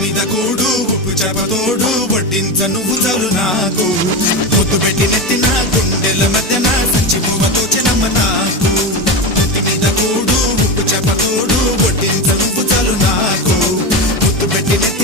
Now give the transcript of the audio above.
మీద కూడు ఉప్పు చేపతోడు వడ్డించ నువ్వు చాలు నాకు ముద్దు పెట్టి నెత్తిన గుండెల మధ్యన సంచి పువ్వతో చెనమ్మ నాకు నెత్తి మీద కూడు ఉప్పు చేపతోడు వడ్డించ నువ్వు చాలు నాకు ముద్దు పెట్టి నెత్తి